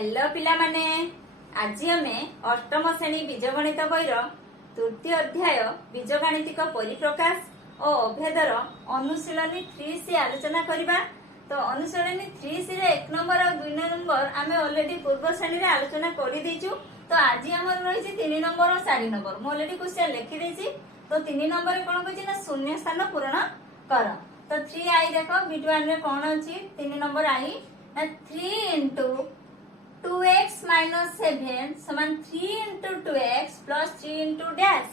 Hello पिला माने आज आमे अष्टम श्रेणी बीजगणित बईर तृतीय अध्याय बीजगाणितिक परिप्रकाश और अभेदर अनुशीलनी 3C आलोचना करबा। तो अनुशीलनी 3C रे 1 नंबर और 2 नंबर आमे ऑलरेडी पूर्व श्रेणी रे आलोचना करि देइछु। तो आज हमर रहिछि 3 नंबर और 4 नंबर मु ऑलरेडी क्वेश्चन लिखि देइछि। तो 3 नंबर रे कोन कहछि ना शून्य स्थान पूरण कर। तो 3i देखो B1 रे कोन अछि 3 नंबर आई ना 3 into 2x minus 7 समान 3 into 2x plus 3 into dash।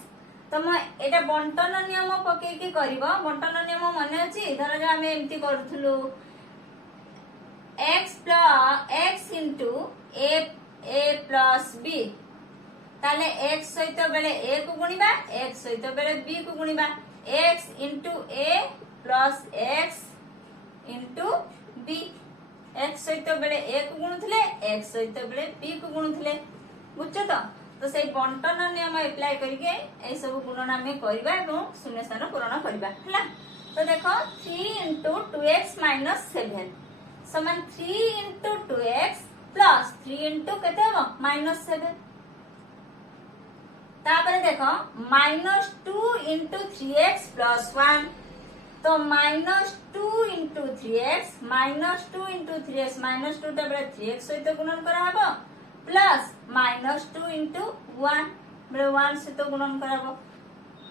तो मैं एटा बंटन नियम पके के करिवो। बंटन नियम माने अछि धर जो हमें एम्ति करथुलु x into a plus b ताले x सहित बेले a को गुणिबा x सहित बेले b को गुणिबा x into a plus x into b x सहित बेले a को गुणुथिले x सहित बेले b को गुणुथिले बुझছো तो से बंटन नियम अप्लाई करके ए सब गुणन हमें करबा एवं शून्य स्थान पूरण करबा हला। तो देखो 3 into 2x minus 7 समान 3 into 2x plus 3 into केते हो -7। तापर देखो -2 into 3x plus 1 तो -2 into 3x -2 into 3x -2 टा बेले 3x सहित गुणन करा हबो प्लस -2 into 1 बेले 1 सहित गुणन करा हबो।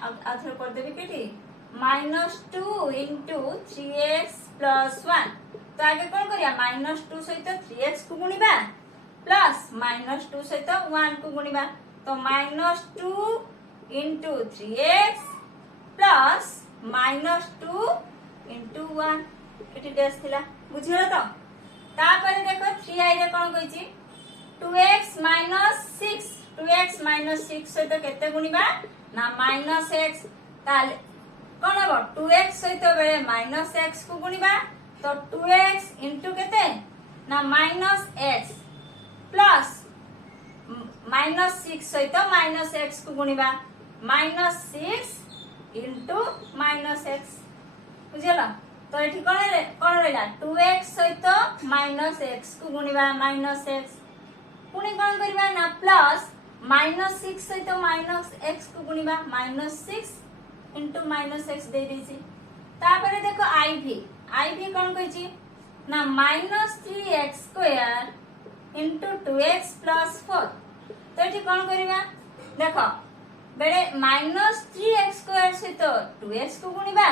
आथर कर देबी केटी -2 into 3x plus 1 तो आगे कोन करिया -2 सहित 3x को गुणिबा प्लस -2 सहित 1 को गुणिबा तो -2 into 3x plus -2 into 1 eighty dash थिला बुझियो तो। तापर देखो 3i रे कोन कहिची 2x minus 6 सहित केते गुणिबा ना -x ताले कोन हबो 2x सहित बेले -x को गुणिबा तो 2x into केते ना -x प्लस -6 सहित -x को गुणिबा -6 into -x बुझला। तो एठी कोन रहला 2x सहित -x को गुणिबा -x पुनी कोन करबा ना प्लस -6 सहित -x को गुणिबा -6 into -x दे देछि। तापरे देखो i कोन कहछि ना -3x² into 2x plus 4 तो एठी कोन करबा देखो बेले -3x² सहित 2x को गुणिबा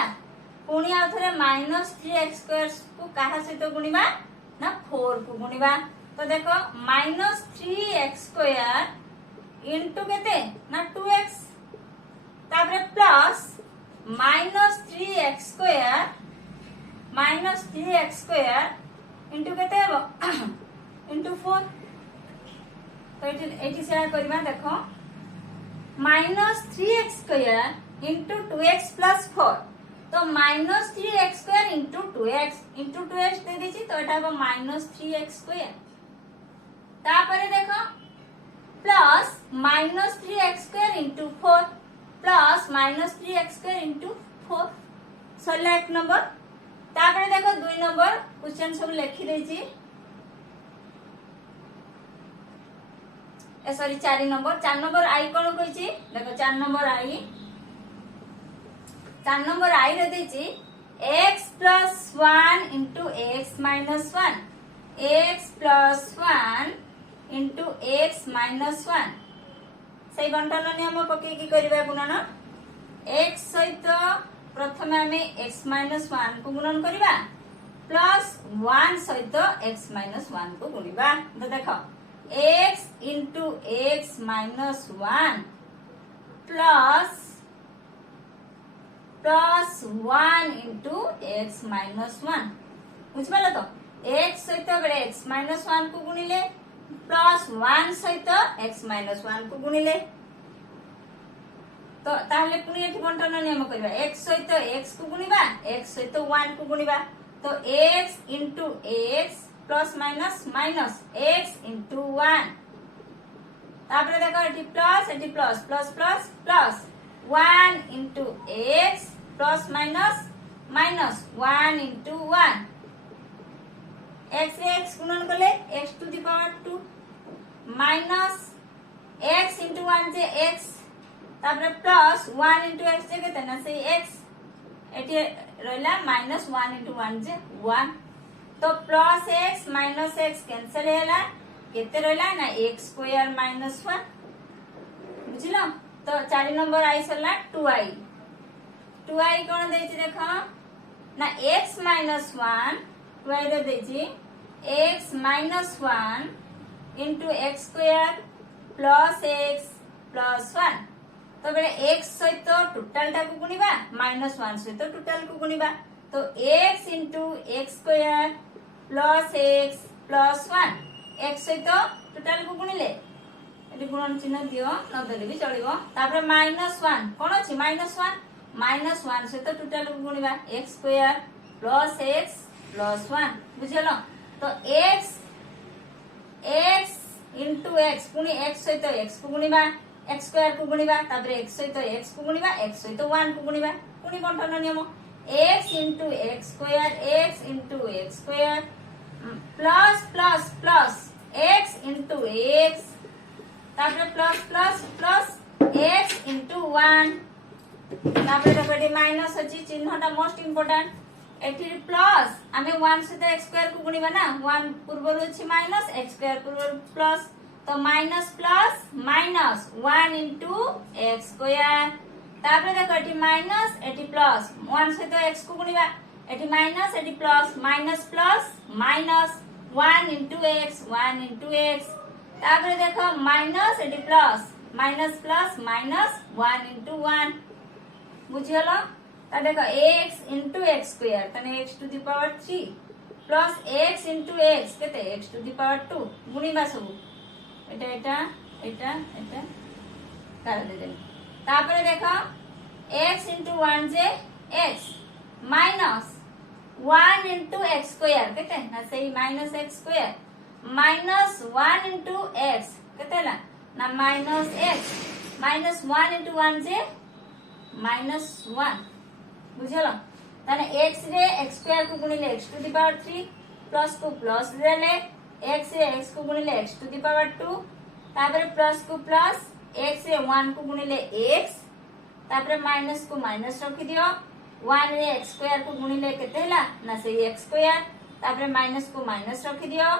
पुनी आथरे -3x² को काहा सहित गुणिबा ना 4 को गुणिबा तो देखो -3x² into केते ना 2x तापरे प्लस -3x² into केते हो into 4 तो एठी से करबा देखो -3x² into 2x plus 4 तो -3x² into 2x दे देछि तो एटा हो -3x²। तापरे देखो plus -3x² into 4 plus -3x² into 4 सला 1 नंबर। तापरे देखो 2 नंबर क्वेश्चन सब लिखि देछि सॉरी 4 नंबर आई कोन कहिछि देखो 4 नंबर आई रे देछि x plus 1 into x minus 1 x plus 1 into x minus 1 से बंटन नियम पके की करबा गुणन x सहित प्रथमे हमें x minus 1 को गुणन करबा प्लस 1 सहित x minus 1 को गुणिबा तो देखो x into x minus 1 plus 1 into x minus 1 बुझबाला तो x सहित बेले x minus 1 को गुणिले प्लस 1 सहित x minus 1 को गुणिले तो ताहले पुनी एठी बंटन नियम करबा x सहित x को गुणिबा x सहित 1 को गुणिबा तो x into x plus minus x into 1 तापरे देखो एठी plus plus 1 into x plus minus 1 into 1 x रे x गुणन करले x to the power 2 minus x into 1 जे x तापर प्लस 1 इंटू x जे केते ना से x एटी रहला माइनस 1 इंटू 1 जे 1 तो plus x minus x cancel हैला केते रहला ना x स्क्वायर माइनस 1 बुझिलो तो 4 नंबर आई सरला 2i 2i कोन देछि देखो ना x माइनस 1 2i रे देछि x minus 1 into x square plus x plus 1 तो बेले x सहित टोटल टा को गुणिबा माइनस 1 सहित टोटल को गुणिबा तो x into x square plus x plus 1 x सहित टोटल को गुणिले एटी गुणन चिन्ह दियो न देले भी चलिबो तापर माइनस 1 कोन अछि माइनस 1 सहित टोटल को गुणिबा x square plus x plus 1 बुझलो तो x इंटू x पुनी x सहित x को गुणिबा x स्क्वायर को गुणिबा तापर x सहित x को गुणिबा x सहित 1 को गुणिबा पुनी बंटन नियम x into x square plus plus plus x into x तापर plus plus plus x into 1 तापर एटी माइनस अछि चिन्हटा मोस्ट इंपोर्टेंट एटी प्लस आमे 1 सहित x स्क्वायर को गुणिबा ना 1 पूर्वरु अछि माइनस x स्क्वायर पूर्वरु प्लस तो minus plus minus 1 into x square तापर देखो एटी माइनस एटी प्लस 1 सहित x को गुणिबा एटी माइनस एटी plus minus plus minus 1 into x तापर देखो माइनस एटी प्लस माइनस माइनस 1 इंटू 1 बुझियलो ता देखो x इंटू x स्क्वायर तने x to the power 3 plus x into x केते x टू द पावर 2 गुणिबा सब एटा कर दे देनी तापर देखो x इंटू 1 जे x minus 1 into x square केते ना सही minus x square minus 1 into x केते ना माइनस x माइनस 1 इंटू 1 जे माइनस 1 बुझलो ताने x रे x स्क्वायर को गुणिले x to the power 3 plus को प्लस देले x रे x को गुणिले x टू द पावर 2 तापर प्लस को प्लस x रे 1 को गुणिले x तापर माइनस को माइनस रखि दियो 1 रे x स्क्वायर को गुणिले केते हला ना से x स्क्वायर तापर माइनस को माइनस रखि दियो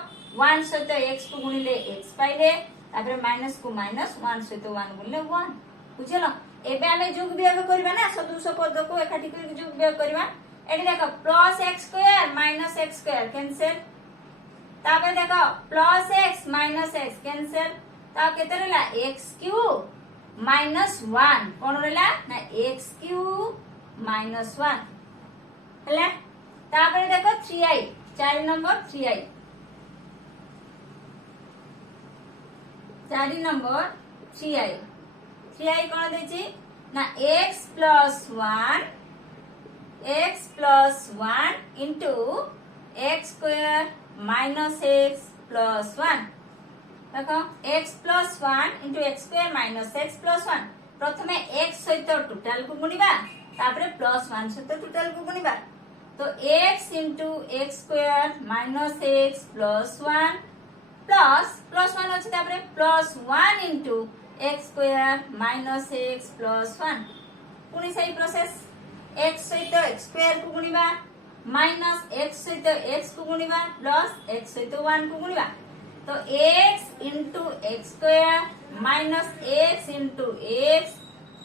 1 सहित x को गुणिले x पाइले तापर माइनस को माइनस 1 सहित 1 गुणिले 1 बुझलो एबे आमे जोग वियोग करबा ना सदृश पद को एकाठी कर जोग वियोग करबा एटी देखो plus x square minus x square cancel तापर देखो plus x minus x cancel ता केते रहला x क्यूब माइनस 1 कोन रहला ना x क्यूब माइनस 1 हला तापर देखो 3i 4 number 3i 4 number 3i कोन देछि ना x plus 1 into x square minus x plus 1 देखो x plus 1 into x square minus x plus 1 प्रथमे x सहित टोटल को गुणिबा तापरे प्लस 1 सहित टोटल को गुणिबा तो x into x square minus x plus 1 plus 1 अछि तापरे plus 1 into x square minus x plus 1 पुनी सही प्रोसेस x सहित x स्क्वायर को गुणिबा माइनस x सहित x को गुणिबा प्लस x सहित 1 को गुणिबा तो x into x square minus x into x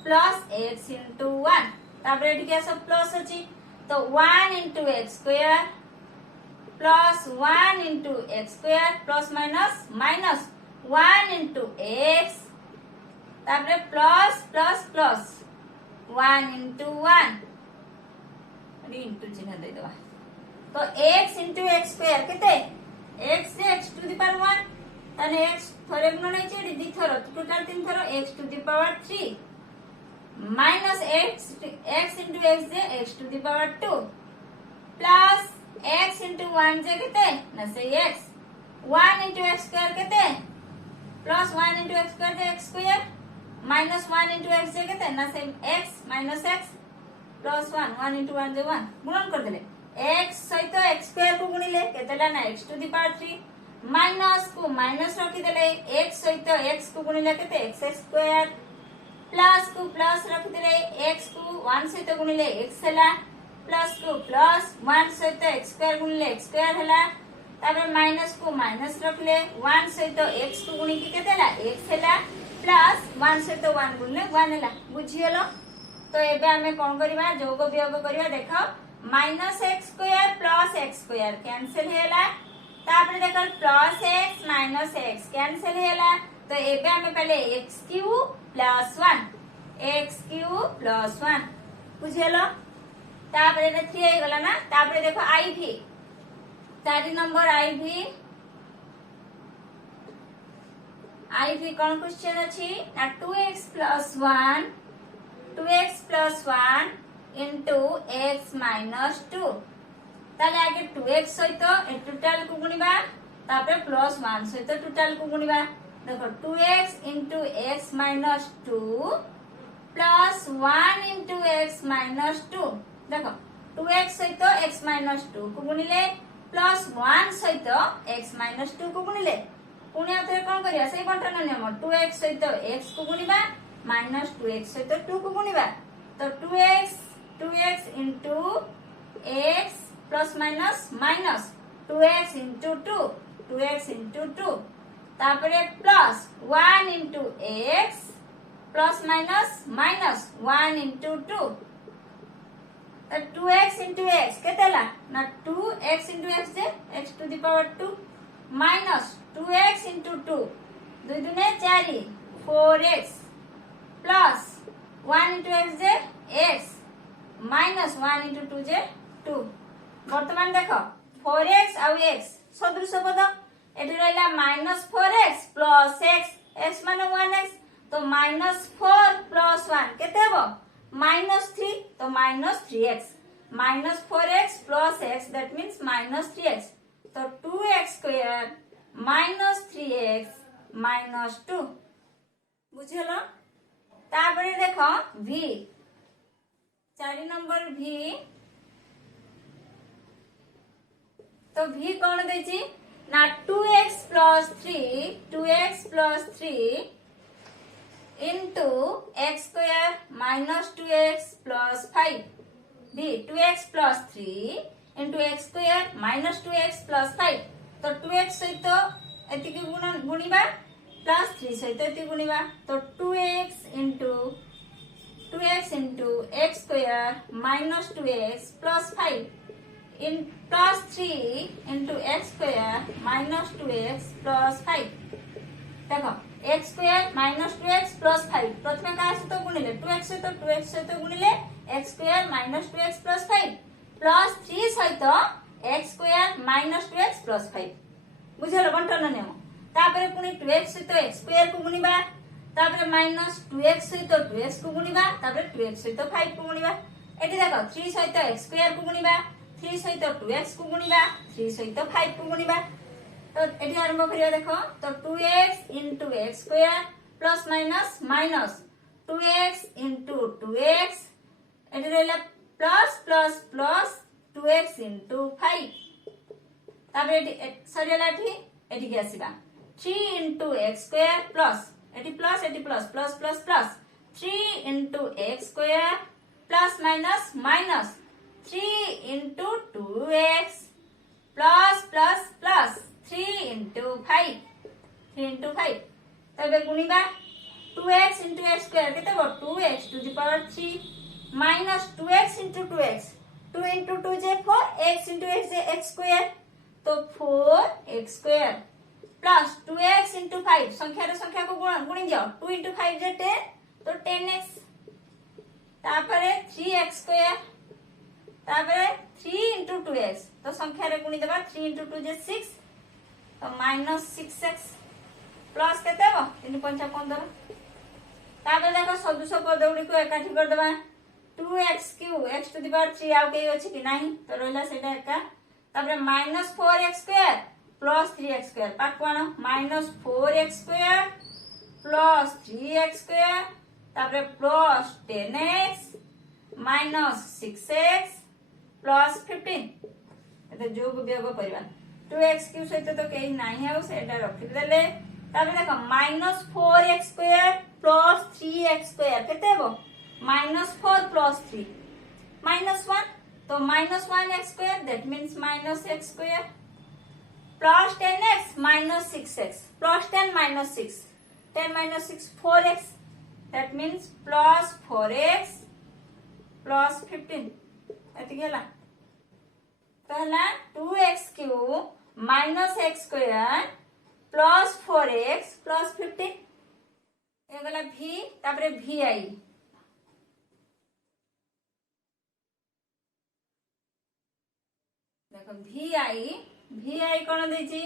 plus x into 1 तापरे एठी के सब प्लस अछि तो 1 into x square plus 1 into x square plus minus minus 1 into x तापरे plus plus plus 1 into 1 into चिन्ह दे देबा तो x इंटू x स्क्वायर केते x से x टू द पावर 1 तने x थरे गुण नै छै दी थरो टोटल 3 थरो x to the power 3 minus x into x जे x to the power 2 plus x into 1 जे केते ना से x 1 इंटू x स्क्वायर केते प्लस 1 इंटू x स्क्वायर जे x square minus 1 into x जे केते ना से x minus x plus 1 into 1 जे 1 गुणन कर देले x सहित x स्क्वायर को गुणिले केतेला ना x to the power 3 minus को माइनस रखिदेले एक्स सहित एक्स को गुणिले केते एक्स स्क्वायर प्लस को प्लस रखिदेले एक्स को 1 सहित गुणिले एक्स हला प्लस को प्लस 1 सहित एक्स स्क्वायर गुणिले एक्स स्क्वायर हला तापर माइनस को माइनस रखले 1 सहित एक्स को गुणी के केते हला एक्स हला प्लस 1 सहित 1 गुणिले 1 हला बुझियलो। तो एबे हमें कोन करबा जोग वियोग करबा देखो minus x square plus x square cancel हेला तापर देखो plus X minus X cancel हेला। तो एबे हमें पहले एक्स क्यूब प्लस 1 बुझियलो तापर एबे 3 आइ गला ना तापर देखो आई भी 4 नंबर आई भी कौन क्वेश्चन अछि ना 2x plus 1 into x minus 2 ताले आगे 2x सहित टोटल को गुणिबा तापर प्लस 1 सहित टोटल को गुणिबा देखो 2x into x minus 2 plus 1 into x minus 2 देखो 2x सहित x minus 2 को गुणिले प्लस 1 सहित x minus 2 को गुणिले पुणी आथरे कोन करिया सेही बंटन नियम 2x सहित x को गुणिबा माइनस 2x सहित 2 को गुणिबा तो 2x into x plus minus minus 2x into 2 तापरे plus 1 into x plus minus minus 1 into 2 तो 2x into x केतेला ना 2x into x जे x to the power 2 minus 2x into 2 2 दुने 4 4x प्लस 1 into x जे x minus 1 into 2 जे 2 वर्तमान देखो 4x आउ x सदृश पद एठी रहला माइनस 4x प्लस x माने 1x तो माइनस 4 प्लस 1 केते हो माइनस 3 तो minus 3x minus 4x plus x that means minus 3x तो 2x square minus 3x minus 2 बुझलो तापरे देखो v 4 नंबर v तो v कौन देछि ना 2x plus 3 into x square minus 2x plus 5 v 2x plus 3 into x square minus 2x plus 5 तो 2x सहित एति के गुणिबा प्लस 3 सहित एति गुणिबा तो 2x into x square minus 2x plus 5 in plus 3 into x square minus 2x plus 5 देखो x square minus 2x plus 5 प्रथमे का सहित गुणिले 2x सहित गुणिले x square minus 2x plus 5 plus 3 सहित x square minus 2x plus 5 बुझलो बंटन नियम तापरे पुनी 2x सहित x square को गुणिबा तापरे माइनस 2x सहित 2x को गुणिबा तापरे 2x सहित 5 को गुणिबा एठी देखो 3 सहित x square को गुणिबा 3 सहित 2x को गुणिबा 3 सहित 5 को गुणिबा तो एठी आरंभ करिया देखो तो 2x into x square plus minus minus 2x into 2x एठी रहला plus plus plus 2x into 5 तापरे एठी सरियाला एठी के आसीबा 3 into x square प्लस एठी plus plus plus 3 into x square plus minus minus 3 into 2x plus plus plus 3 into 5 तबे गुणिबा 2x into x square केते हो 2x to the power 3 minus 2x into 2x 2 into 2 J 4 x into x जे x square तो 4x square plus 2x into 5 संख्या को गुणी दियो 2 into 5 जे 10 तो 10x तापरे 3x square तापरे 3 into 2x तो संख्या रे गुणी देबा 3 into 2 जे 6 तो माइनस 6x प्लस केते हो 3 5 15 तापरे देखो सदृश पद गुडी को एकाठी कर देबा 2x cube x to the power 3 आउ के अछि कि नाही तो रहला सेटा एका तापरे minus 4x square plus 3x square part कोन minus 4x square plus 3x square तापरे plus 10x minus 6x plus 15 एते जोग वियोग करबा 2x³ सहित तो कहीं नहीं है सेटा रखिदेले तापर देखो -4x² प्लस 3x² केते हो -4 प्लस 3 -1 तो -1x² that means -x² plus 10x -6x plus 10 -6 10 -6 4x that means plus 4x plus 15 एति गेला तो हला 2x³ -x² plus 4x plus 15 ये गला v तापरे vi देखो vi कोन देछि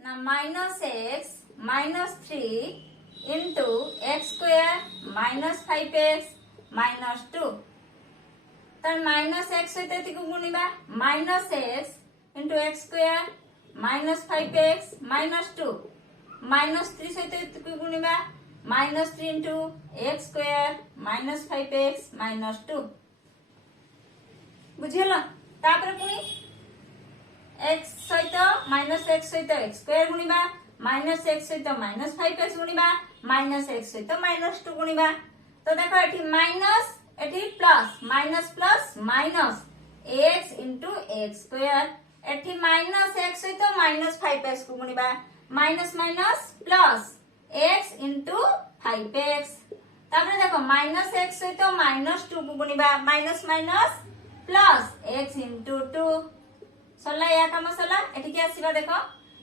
ना -x -3 into x² -5x -2 तर -x सहित एति को गुणिबा -x into x² -5x -2 -3 सहित एति को गुणिबा -3 into x² -5x -2 बुझियला तापर पुनी x सहित -x सहित x² गुणिबा -x सहित -5x गुणिबा -x सहित -2 गुणिबा तो देखो एठी माइनस एठी plus minus plus minus x into x² एठी -x सहित -5x को गुणिबा minus minus plus x into 5x तापर देखो -x सहित -2 को गुणिबा minus minus plus x into 2 सला या काम सला एठी के आसीबा देखो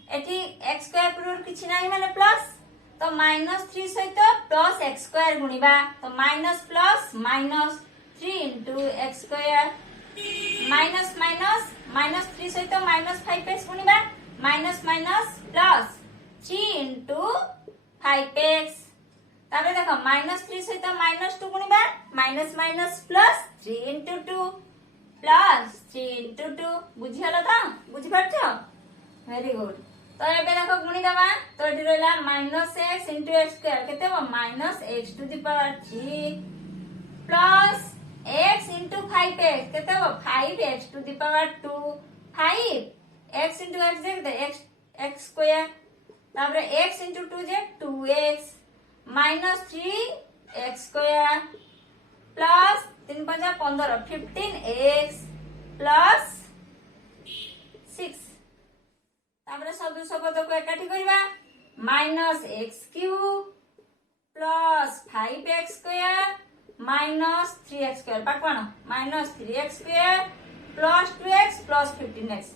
एठी x² पर किछि नाही माने प्लस तो -3 सहित प्लस x² गुणिबा तो minus plus minus 3 into x² minus minus -3 सहित -5x गुणिबा minus minus plus 3 into 5x ताबे देखो -3 सहित -2 गुणिबा minus minus plus 3 into 2 plus 3 into 2 बुझियला त बुझि पाछो वेरी गुड तो एबे देखो गुणी दबा तो एठी रहला -x into x² केते हो -x to the power 3 plus x into 5x केते हो 5x to the power 2 5 x into x देखते x² तापर x into 2 जे 2x -3x² plus 3 5 15 15x plus 6 तापर सब शब्द को एकाठी करबा -x³ plus 5x² -3x² पाकवान -3x² plus 2x plus 15x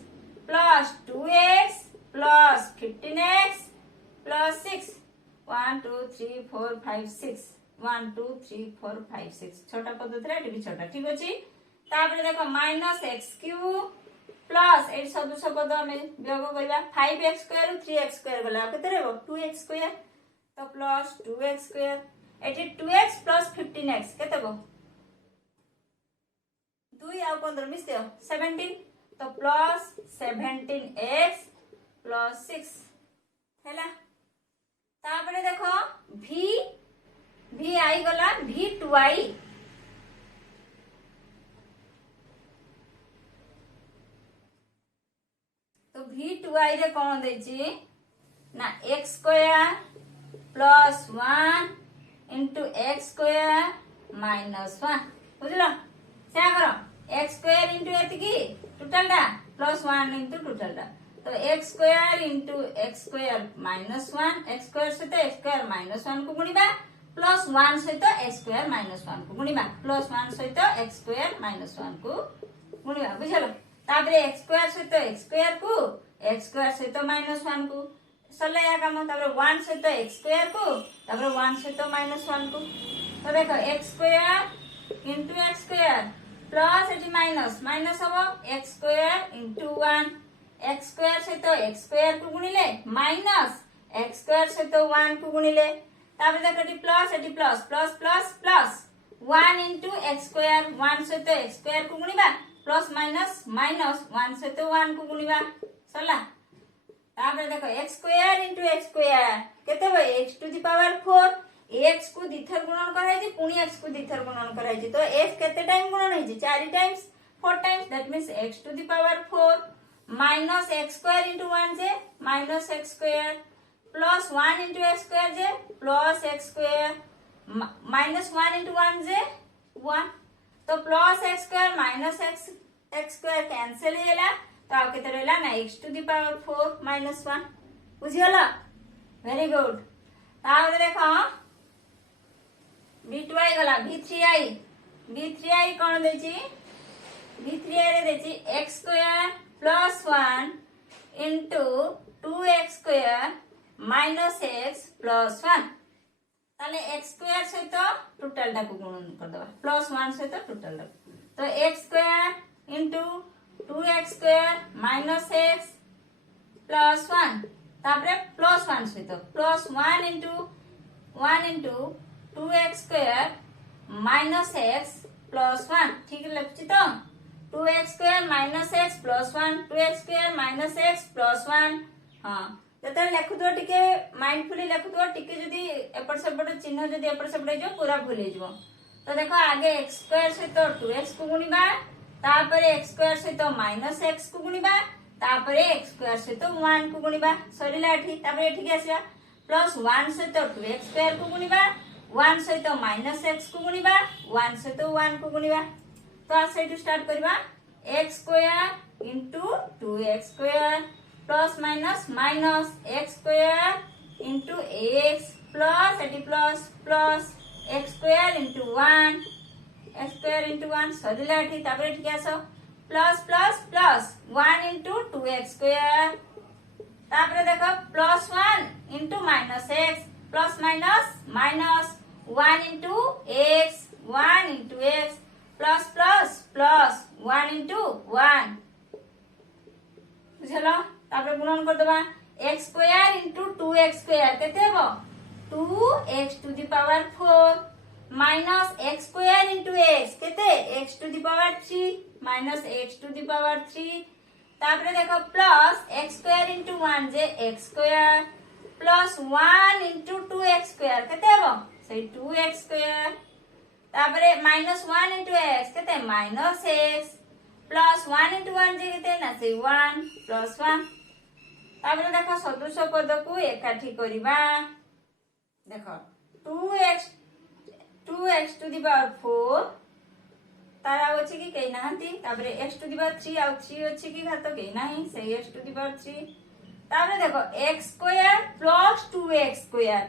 plus 2x plus 15x plus 6 1 2 3 4 5 6 1 2 3 4 5 6 छोटा पद थरा एटी भी छोटा ठीक अछि तापर देखो -x³ प्लस ए सब शब्द हम योग करबा 5x² 3x² गला केते रहबो 2x² तो plus 2x² eighty 2x plus 15x केते हो 2 आ 15 मिसते 17 तो प्लस 17x प्लस 6 हैला तापर देखो v आई गला v2i तो v2i रे कोन देछि ना x² plus 1 into x² minus 1 बुझलो क्या करो x² into एतिकी टोटल दा प्लस 1 into टोटल दा तो x² into x² minus 1 x² से तो x² minus 1 को गुणिबा प्लस 1 से तो x² minus 1 को गुणिबा प्लस 1 से तो x² minus 1 को गुणिबा बुझलो तापरे x² से तो x² को x² से तो -1 को सले या काम तापरे 1 से तो x² को तापरे 1 से तो -1 को तो देखो x² into x² plus eighty minus minus हो x² into 1 x² से तो x² को गुणिले माइनस x² से तो 1 को गुणिले तापरे देखो eighty plus plus plus plus 1 into x² 1 से तो x² को गुणिबा प्लस माइनस माइनस 1 से तो 1 को गुणिबा सला तापर देखो x² into x² केते हो x to the power 4 x को दिथर गुणन कराई जे पुनी x को दिथर गुणन कराई जे तो x केते टाइम गुणन होई जे 4 times 4 times that means x to the power 4 minus x square into 1 जे minus x square plus 1 into x square जे plus x square minus 1 into 1 जे 1 तो plus x square minus x square cancel होगा तो आ केते रहला ना x to the power 4 minus 1 बुझियला वेरी गुड ताऊ देखो b2i गला b3i कोन देची b3i रे देची x square plus 1 into 2x square minus x plus 1 ताले x स्क्वायर सहित टोटल टा को गुणन कर दबा प्लस 1 सहित टोटल टा तो x square into 2x square minus x plus 1 तापरे प्लस 1 सहित plus 1 into 2x square minus x plus 1 ठीक लिखछि तो 2x square minus x plus 1 2x square minus x plus 1 हां जते लिखुतो टिके माइंडफुली लिखुतो टिके जदी एपर सेपट चिन्ह जदी एपर सेपट जो पूरा भूल जाइबो तो देखो आगे x स्क्वायर सहित 2x को गुणिबा तापरे x स्क्वायर सहित माइनस x को गुणिबा तापरे x स्क्वायर सहित 1 को गुणिबा सरीला एठी तापरे एठी के आसीबा प्लस 1 सहित 2x स्क्वायर को गुणिबा 1 सहित माइनस x को गुणिबा 1 सहित 1 को गुणिबा तो आ सेटू स्टार्ट करबा x square into 2x square plus minus minus x square into x plus eighty plus plus x square into 1 x square into 1 Sarila एठी तापरे एठी के आसो plus plus plus 1 into 2x square तापरे देखो plus 1 into minus x plus minus minus 1 into x 1 into x plus plus plus 1 into 1 बुझलो तापरे गुणन कर दबा x square into 2x square केते हो 2x to the power 4 minus x square into x केते x to the power 3 minus x to the power 3 तापरे देखो प्लस x स्क्वायर इंटू 1 जे x square plus 1 into 2x square केते हो सही 2x square तापरे माइनस 1 इंटू x केते minus x plus 1 into 1 जे केते ना से 1 प्लस 1 तापरे देखो सदृश पद को एकाठी करिबा देखो 2x टू द पावर 4 तारा अछि कि कई नाहंती तापरे x टू द पावर 3 आ 3 अछि कि घात कई नाही से x टू द पावर 3 तापरे देखो x square plus 2x square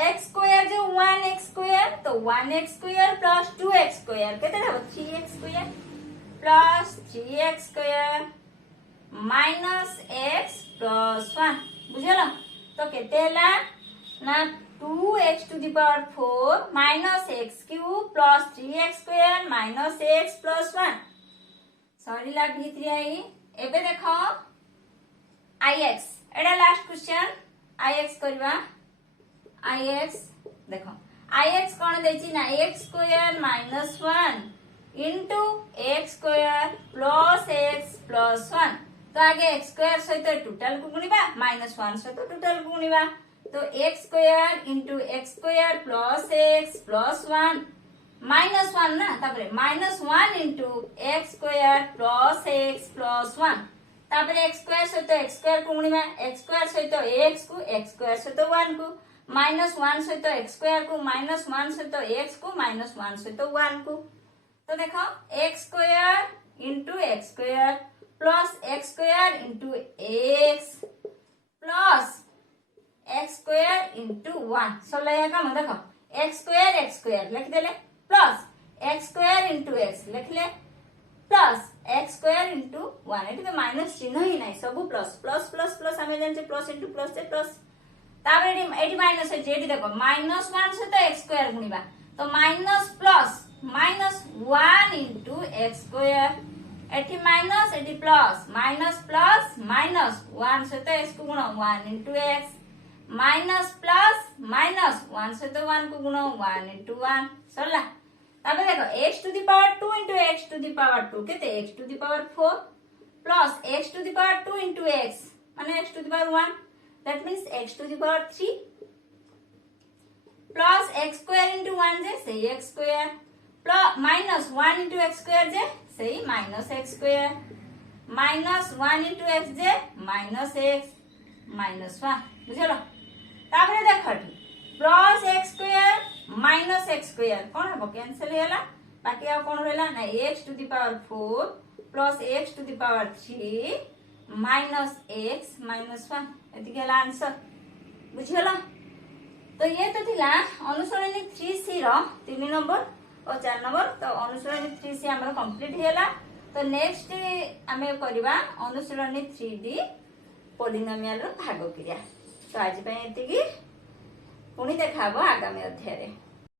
x square जो 1x स्क्वायर तो 1x square plus 2x square केते रहबो 3x square plus 3x square minus x plus 1 बुझलो तो केते हला ना 2x to the power 4 minus x cube plus 3x square minus x plus 1 sorry ला v3i एबे देखो ix एडा लास्ट क्वेश्चन ix करबा ix देखो ix कोन देछि ना x square minus 1 into x square plus x plus 1 तो आगे x स्क्वायर सहित टोटल को गुणिबा माइनस 1 सहित टोटल को गुणिबा तो x square into x square plus x plus 1 minus 1 ना तापरे minus 1 into x square plus x plus 1 तापरे x स्क्वायर सहित x स्क्वायर को गुणिबा x स्क्वायर सहित x को x स्क्वायर सहित 1 को माइनस 1 सहित x स्क्वायर को माइनस 1 सहित x को माइनस 1 सहित 1 को तो देखो x square into x square plus x square into x plus x square into 1 सोला या काम देखो x स्क्वायर लिख देले plus x square into x लिख ले plus x square into 1 eighty तो माइनस चिन्ह ही नहीं सब प्लस प्लस प्लस प्लस हमें जाने प्लस इंटू प्लस से प्लस ताबे एटी माइनस है जेडी देखो माइनस 1 से तो x स्क्वायर गुणिबा तो minus plus minus 1 into x square eighty minus एटी प्लस माइनस प्लस माइनस 1 से तो x को गुणो 1 into x minus plus minus 1 से तो 1 को गुणो 1 इंटू 1 सरला ताबे देखो x to the power 2 into x to the power 2 केते x to the power 4 plus x to the power 2 into x माने x to the power 1 that means x to the power 3 plus x square into 1 जे सही x square plus minus 1 into x square जे सही minus x square -1 into x जे -x -1 बुझल तापर देख plus x square minus x square कौन हम कैंसिल होला बाकी आ कौन रहला ना x to the power 4 plus x to the power 3 minus x -1 एति गेला आंसर बुझला। तो ये तो थिला अनुसरणी 3C रो 3 नंबर और 4 नंबर। तो अनुसरणी 3C हमर कंप्लीट हेला। तो नेक्स्ट आमे करबा अनुसरणी 3D पॉलिनोमियल रो भाग क्रिया। तो आज पे एति की पुणी देखा आगामी अध्याय रे।